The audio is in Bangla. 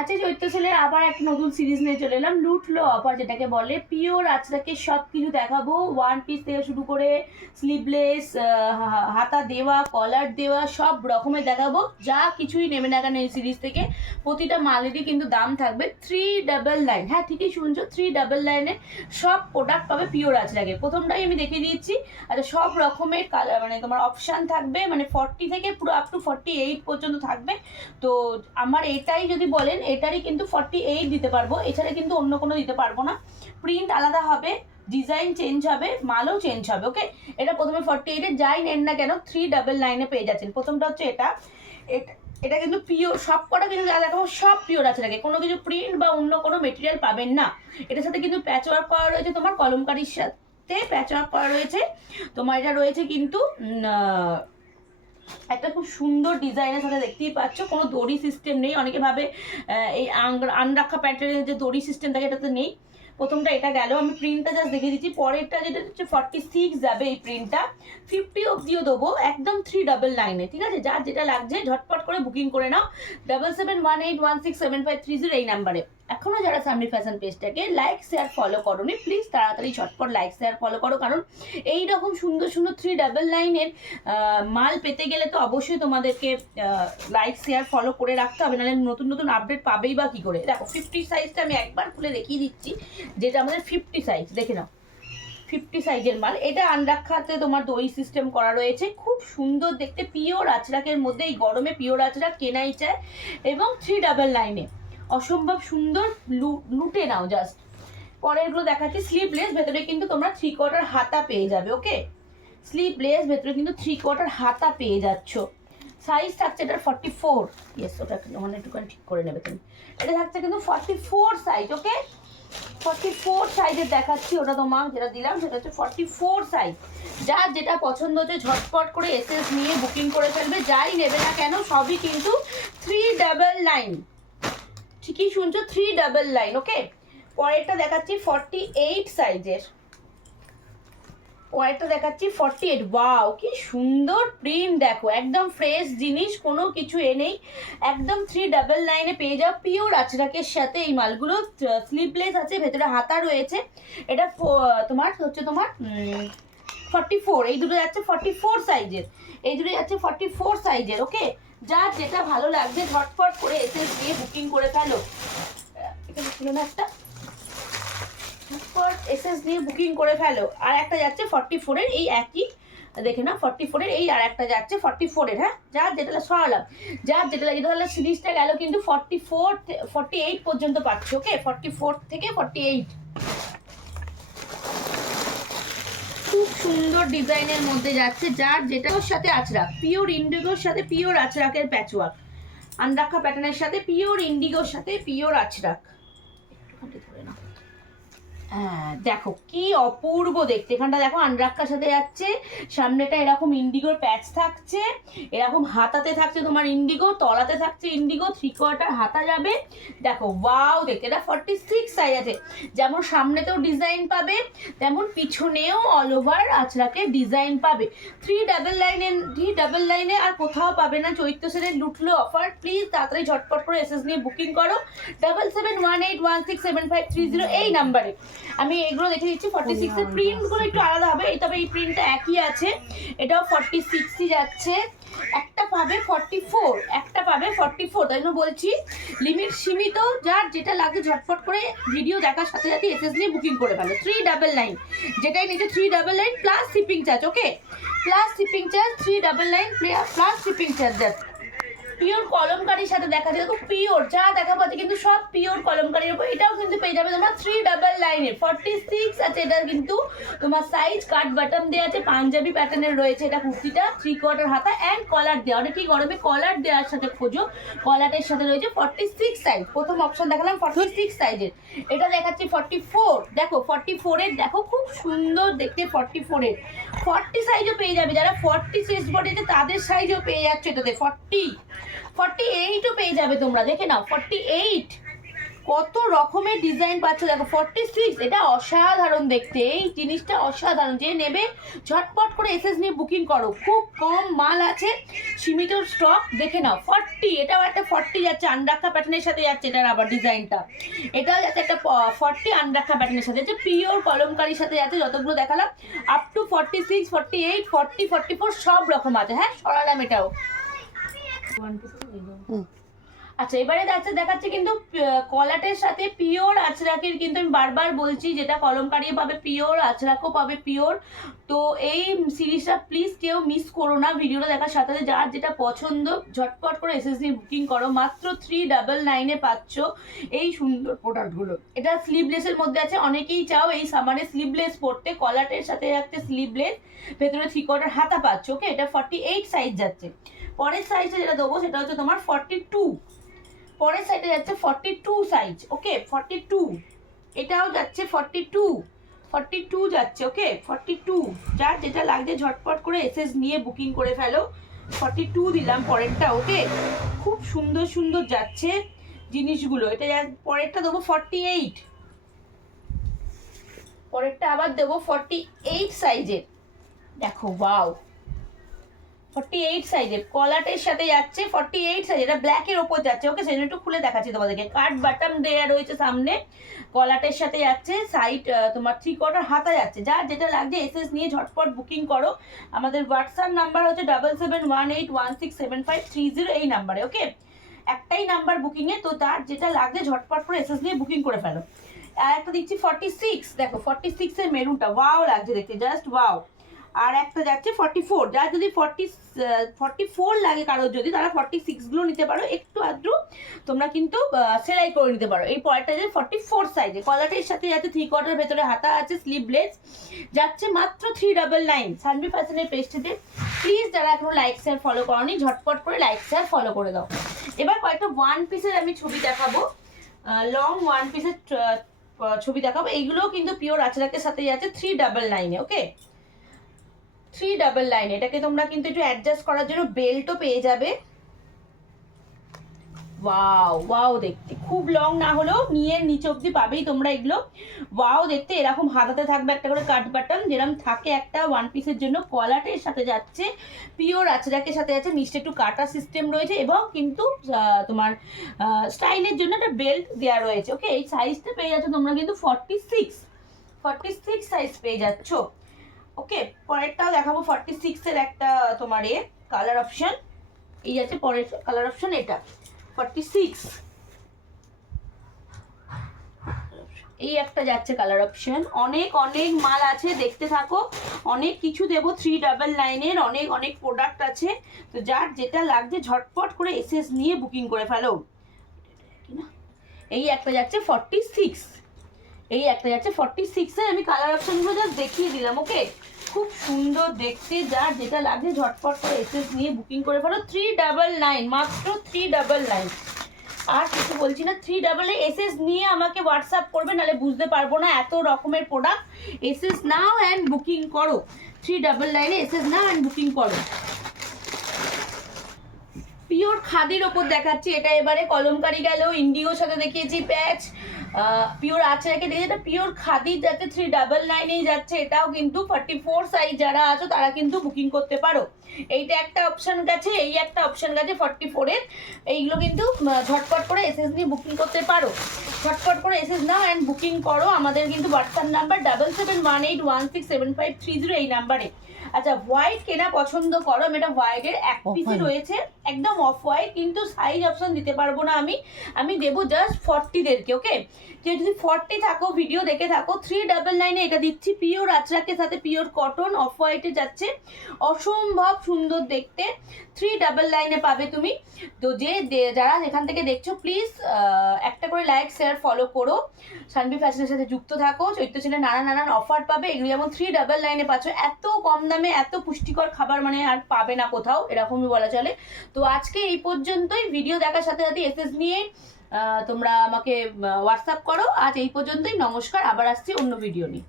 আচ্ছা, চৈত্র সেলের আবার একটা নতুন সিরিজ নিয়ে চলে এলাম, লুটলো অফার যেটাকে বলে। পিওর আজরাকে সব কিছু দেখাবো, ওয়ান পিস থেকে শুরু করে স্লিভলেস, হাতা দেওয়া, কলার দেওয়া, সব রকমের দেখাবো। যা কিছুই নেবে না কেন এই সিরিজ থেকে, প্রতিটা মালেরই কিন্তু দাম থাকবে 399। হ্যাঁ, ঠিকই শুনছো, 399 সব প্রোডাক্ট পাবে পিওর আজরাকে। প্রথমটাই আমি দেখিয়ে দিচ্ছি। আচ্ছা, সব রকমের কালার মানে তোমার অপশান থাকবে, মানে 40 থেকে পুরো আপ টু 48 পর্যন্ত থাকবে। তো আমার এটাই যদি বলেন, এটারই কিন্তু 48 দিতে পারবো, এছাড়া কিন্তু অন্য কোনো দিতে পারবো না। প্রিন্ট আলাদা হবে, ডিজাইন চেঞ্জ হবে, মালও চেঞ্জ হবে। ওকে, এটা প্রথমে 48-এ যাই নেন না কেন 399-এ পেয়ে যাচ্ছেন। প্রথমটা হচ্ছে এটা, এটা এটা কিন্তু পিওর, সব কটা কিন্তু দেখো সব পিওর আছে, লাগে কোনো কিছু প্রিন্ট বা অন্য কোনো মেটেরিয়াল পাবেন না। এটার সাথে কিন্তু প্যাচ ওয়ার্ক করা রয়েছে, তোমার কলমকারির সাথে প্যাচ ওয়ার্ক করা রয়েছে। তোমার এটা রয়েছে কিন্তু একটা খুব সুন্দর ডিজাইনের সাথে, দেখতেই পাচ্ছ কোনো দড়ি সিস্টেম নেই। অনেকে ভাবে এই আনরাখা প্যাটার্নের যে দড়ি সিস্টেম থাকে, এটাতে নেই। প্রথমটা এটা গেল, আমি প্রিন্টটা জাস্ট দেখে দিচ্ছি। পরেরটা যেটা হচ্ছে 46 যাবে এই প্রিন্টটা, 50 অবধিও দেবো, একদম 399-এ। ঠিক আছে, যার যেটা লাগছে ঝটপট করে বুকিং করে নাও 7718167530 এই নাম্বারে। এখনো যারা সামনে ফ্যাশন পেজটাকে লাইক শেয়ার ফলো করোনি, প্লিজ তাড়াতাড়ি ঝটপট লাইক শেয়ার ফলো করো, কারণ এই রকম সুন্দর সুন্দর 399-এর মাল পেতে গেলে তো অবশ্যই তোমাদেরকে লাইক শেয়ার ফলো করে রাখতে হবে, নাহলে নতুন নতুন আপডেট পাবেই বা কী করে। দেখো 50 সাইজটা আমি একবার খুলে দেখিয়ে দিচ্ছি, যেটা আমাদের 50 সাইজ, দেখে নাও 50 সাইজের মাল। এটা আনরাখাতে তোমার দড়ি সিস্টেম করা রয়েছে, খুব সুন্দর দেখতে, পিওর আজরাকের মধ্যে। এই গরমে পিওর আজরাক কেনাই চায়, এবং 399-এ অসম্ভব সুন্দর। লুটে নাও জাস্ট। পরেরগুলো দেখাচ্ছি স্লিভলেস, ভেতরে কিন্তু তোমরা 3/4 হাতা পেয়ে যাবে। ওকে, স্লিভলেস, ভেতরে কিন্তু 3/4 হাতা পেয়ে যাচ্ছ। সাইজ থাকছে এটার 44। ইয়েস, ওটা মানে একটুখানি ঠিক করে নেবে তুমি। এটা থাকছে কিন্তু 44 সাইজ। ওকে, 44 সাইজের দেখাচ্ছি, ওটা তোমার যেটা দিলাম সেটা হচ্ছে 44 সাইজ। যার যেটা পছন্দ হচ্ছে ঝটপট করে এসএস নিয়ে বুকিং করে ফেলবে। যাই নেবে না কেন সবই কিন্তু 399। ঠিকই শুনছো, 399। ওকে, পরেরটা দেখাচ্ছি 48 সাইজের। পরেরটা দেখাচ্ছি 48। ওয়াও, কি সুন্দর প্রিন্ট দেখো, একদম ফ্রেশ জিনিস, কোনো কিছু নেই। একদম 399-এ পেয়ে যাও পিওর আজরাকের সাথে এই মালগুলো। স্লিভলেস আছে, ভেতরে হাতা রয়েছে। এটা তোমার হচ্ছে তোমার 44। এই দুটো যাচ্ছে 44 সাইজের, এই দুটো যাচ্ছে 44 সাইজের। ওকে, যার যেটা ভালো লাগছে ঝটপট করে এসে দিয়ে বুকিং করে ফেলো। এখানে ছিল না একটা, এসএস দিয়ে বুকিং করে ফেলো। আর একটা যাচ্ছে 44-এর, এই একই, দেখে না 44-এর এই আর একটা যাচ্ছে 44-এর। হ্যাঁ, যার যেটা সরালাম, যার যেটা লাগে। তাহলে সিরিজটা গেল কিন্তু 48 পর্যন্ত পাচ্ছি। ওকে, 44 থেকে 48 খুব সুন্দর ডিজাইনের মধ্যে যাচ্ছে। যার যেটা ওর সাথে আচরাক, পিওর ইন্ডিগোর সাথে পিওর আচরাকের প্যাচওয়ার্ক, আনরাখা প্যাটার্নের সাথে পিওর ইন্ডিগোর সাথে পিওর আচরাক। একটুখানি ধরে না, হ্যাঁ দেখো কি অপূর্ব দেখতে। এখানটা দেখো আনরাক্কার সাথে যাচ্ছে, সামনেটা এরকম ইন্ডিগোর প্যাচ থাকছে, এরকম হাতাতে থাকছে তোমার ইন্ডিগো, তলাতে থাকছে ইন্ডিগো, 3/4 হাতা যাবে। দেখো ওয়াও দেখতে। এটা 46 সাইজ আছে। যেমন সামনেতেও ডিজাইন পাবে, তেমন পিছনেও অল ওভার আচরাকে ডিজাইন পাবে। 399-এ আর কোথাও পাবে না। চৈত্র সেলের লুটলো অফার, প্লিজ তাড়াতাড়ি ঝটপট করে এসএস নিয়ে বুকিং করো 7718167530 এই নাম্বারে। আমি এগুলো দেখে দিচ্ছি। 46-এর প্রিন্টগুলো একটু আলাদা হবে, তবে এই প্রিন্টটা একই আছে। এটাও 46-ই যাচ্ছে। একটা পাবে 44, একটা পাবে 44। তাই জন্য বলছি লিমিট সীমিত, যার যেটা লাগে ঝটপট করে ভিডিও দেখার সাথে সাথে এসএস নিয়ে বুকিং করে ফেলো। 399, যেটাই নিচে 399 plus shipping charge. Okay, plus shipping charge 399 plus shipping charge. Pure কলমকারির সাথে দেখা যায়, দেখো পিওর যা দেখা পাচ্ছে কিন্তু সব পিওর কলমকারির উপর। এটাও কিন্তু পেয়ে যাবে তোমার 399-এ। 46 আছে এটা, কিন্তু তোমার সাইজ কাট বাটন দেওয়া আছে, পাঞ্জাবি প্যাটার্নের রয়েছে। এটা কুর্তিটা 3/4 হাতা অ্যান্ড কলার দেওয়া। অনেকেই গরমে কলার দেওয়ার সাথে খোঁজো, কলারের সাথে রয়েছে 46 সাইজ। প্রথম অপশন দেখালাম 46 সাইজের, এটা দেখাচ্ছি 44। দেখো 44-এর দেখো খুব সুন্দর দেখতে। 44-এর 40 সাইজও পেয়ে যাবে, যারা 40 চেস্ট বডি আছে তাদের সাইজও পেয়ে যাচ্ছে এটাতে। 48ও পেয়ে যাবে তোমরা, দেখে নাও 48। কত রকমের ডিজাইন পাচ্ছ দেখো। 46, এটা অসাধারণ দেখতে, এই জিনিসটা অসাধারণ। যে নেবে ঝটপট করে এসএস নিয়ে বুকিং করো, খুব কম মাল আছে, সীমিত স্টক, দেখে নাও। 40, এটাও একটা 40 যাচ্ছে, আনরাখা প্যাটার্নের সাথে যাচ্ছে এটার আবার ডিজাইনটা, এটাও যাচ্ছে একটা 40 আনরাখা প্যাটার্নের সাথে, যে পিওর কলমকারির সাথে যাচ্ছে যতগুলো দেখালাম, আপ টু 46, 48, 40, 44 সব রকম আছে। হ্যাঁ সরালাম এটাও। আচ্ছা এবারে দেখাচ্ছে কিন্তু কলাটের সাথে পিওর আঁচরাকের, কিন্তু আমি বারবার বলছি যেটা কলমকারিও পাবে পিওর, আঁচরাকও পাবে পিওর। তো এই সিরিজটা প্লিজ কেউ মিস করো না, ভিডিওটা দেখার সাথে সাথে যার যেটা পছন্দ ঝটপট করে এসএসডি বুকিং করো। মাত্র 399 পাচ্ছ এই সুন্দর প্রোডাক্টগুলো। এটা স্লিভলেসের মধ্যে আছে, অনেকেই চাও এই সামারে স্লিভলেস পরতে, কলাটের সাথে যাচ্ছে স্লিভলেস, ভেতরে 3/4 হাতা পাচ্ছ। ওকে, এটা 48 সাইজ যাচ্ছে। পরের সাইজটা যেটা দেবো সেটা হচ্ছে তোমার 42, পরের সাইডে যাচ্ছে 42 সাইজ। ওকে 42, এটাও যাচ্ছে 42 যাচ্ছে। ওকে 42, যার যেটা লাগছে ঝটপট করে এসএস নিয়ে বুকিং করে ফেলো। 42 দিলাম পরেরটা। ওকে, খুব সুন্দর সুন্দর যাচ্ছে জিনিসগুলো। এটা পরেরটা দেবো 48, পরেরটা আবার দেবো 48 সাইজের। দেখো ওয়াও, 48 সাইজের কলাটের সাথে যাচ্ছে, 48 সাইজ, এটা ব্ল্যাকের ওপর যাচ্ছে। ওকে সেজন্য একটু খুলে দেখাচ্ছি তোমাদেরকে। কাট বাটন দেয়া রয়েছে সামনে, কলাটের সাথে যাচ্ছে, সাইড তোমার 3/4 হাতা যাচ্ছে। যার যেটা লাগছে এসএস নিয়ে ঝটপট বুকিং করো। আমাদের হোয়াটসঅ্যাপ নাম্বার হচ্ছে 7718167530 এই নাম্বারে। ওকে, একটাই নাম্বার বুকিংয়ে, তো তার যেটা লাগছে ঝটপট করে এসএস নিয়ে বুকিং করে ফেলো। আর একটা দিচ্ছি 46, দেখো 46 এর মেরুনটা ওয়াও লাগছে দেখতে, জাস্ট ওয়াও। আর একটা যাচ্ছে 44, যার যদি 44 লাগে কারোর, যদি তারা 46 গুলো নিতে পারো, একটু আদ্রু তোমরা কিন্তু সেলাই করে নিতে পারো। এই পরেরটা যে 44 সাইজে, কলারের সাথে যাচ্ছে 3/4 ভেতরে হাতা আছে, স্লিভলেস, যাচ্ছে মাত্র 399 সানভি ফ্যাশনের পেজটিতে। প্লিজ যারা এখনো লাইক শেয়ার ফলো করোনি ঝটপট করে লাইক শেয়ার ফলো করে দাও। এবার কয়েকটা ওয়ান পিসের আমি ছবি দেখাবো, লং ওয়ান পিসের ছবি দেখাবো। এইগুলোও কিন্তু পিওর আঁচরাকের সাথে যাচ্ছে 399। ওকে 399, এটাকে তোমরা কিন্তু একটু অ্যাডজাস্ট করার জন্য বেল্টও পেয়ে যাবে। ওয়াও ওয়াও দেখতে, খুব লং না হলেও নিয়ের নিচে অব্দি পাবেই তোমরা এগুলো। ওয়াও দেখতে, এরকম হাতাতে থাকবে একটা করে কাট বাটন, যেরকম থাকে একটা ওয়ান পিসের জন্য। কলাটের সাথে যাচ্ছে পিওর আঁচরাকের সাথে যাচ্ছে, নিচে একটু কাটা সিস্টেম রয়েছে, এবং কিন্তু তোমার স্টাইলের জন্য একটা বেল্ট দেওয়া রয়েছে। ওকে, এই সাইজটা পেয়ে যাচ্ছ তোমরা কিন্তু 46 সাইজ পেয়ে যাচ্ছ। ওকে, পরেরটাও দেখাবো 46 এর একটা তোমার কালার অপশন, এই আছে পরের কালার অপশন, এটা 46, এই একটা যাচ্ছে কালার অপশন। অনেক অনেক মাল আছে, দেখতে থাকো, অনেক কিছু দেবো। 399 এর অনেক অনেক প্রোডাক্ট আছে, তো যার যেটা লাগছে ঝটপট করে এসএস নিয়ে বুকিং করে ফেলো। এই একটা যাচ্ছে 46, এই একটা যাচ্ছে 46 এর, আমি কালার অপশনগুলো জাস্ট দেখিয়ে দিলাম। ওকে, খুব সুন্দর দেখতে, যার যেটা লাগে ঝটপট করে এসএস নিয়ে বুকিং করে ফেলো। 399, মাত্র 399। আর কিছু বলছি না, 399 এসএস নিয়ে আমাকে হোয়াটসঅ্যাপ করবে, নাহলে বুঝতে পারবো না এত রকমের product. SS now and booking করো, 399 এসএস নাও অ্যান্ড বুকিং করো। পিওর খাদির ওপর দেখাচ্ছি, এটা এবারে কলমকারি গেল, ইন্ডিগোর সাথে দেখিয়েছি প্যাচ, পিওর আঁচরাকে দেখে, এটা পিওর খাদি যাচ্ছে 399 যাচ্ছে। এটাও কিন্তু 44 সাইজ যারা আছো তারা কিন্তু বুকিং করতে পারো। এইটা একটা অপশন গেছে, এই একটা অপশন গেছে 44 এর, এইগুলো কিন্তু ঝটপট করে এসএস নিয়ে বুকিং করতে পারো। ঝটপট করে এসএস নাও অ্যান্ড বুকিং করো। আমাদের কিন্তু হোয়াটসঅ্যাপ নাম্বার 7718167530 এই নাম্বারে। আচ্ছা, হোয়াইট কেনা পছন্দ করো, এটা হোয়াইটের এক পিসই রয়েছে, একদম অফ হোয়াইট, কিন্তু সাইজ অপশন দিতে পারবো না আমি দেবো জাস্ট 40 দেরকে। ওকে, যে যদি 40 থাকো ভিডিও দেখে থাকো, 399 এটা দিচ্ছি, পিওর আঁচরাকের সাথে পিওর কটন অফ হোয়াইটে যাচ্ছে, অসম্ভব সুন্দর দেখতে। 399 পাবে তুমি। তো যারা এখান থেকে দেখছো প্লিজ একটা করে লাইক শেয়ার ফলো করো, সানভি ফ্যাশনের সাথে যুক্ত থাকো। চৈত্র ছেলে নানান অফার পাবে, এগুলো যেমন 399 পাচ্ছ, এত কম দামে এত পুষ্টিকর খাবার মানে আর পাবে না কোথাও, এরকমই বলা চলে। তো আজকে এই পর্যন্তই, ভিডিও দেখার সাথে সাথে এসএস নিয়ে তোমরা আমাকে হোয়াটসঅ্যাপ করো। আজ এই পর্যন্তই, নমস্কার, আবার আসছি অন্য ভিডিও নিয়ে।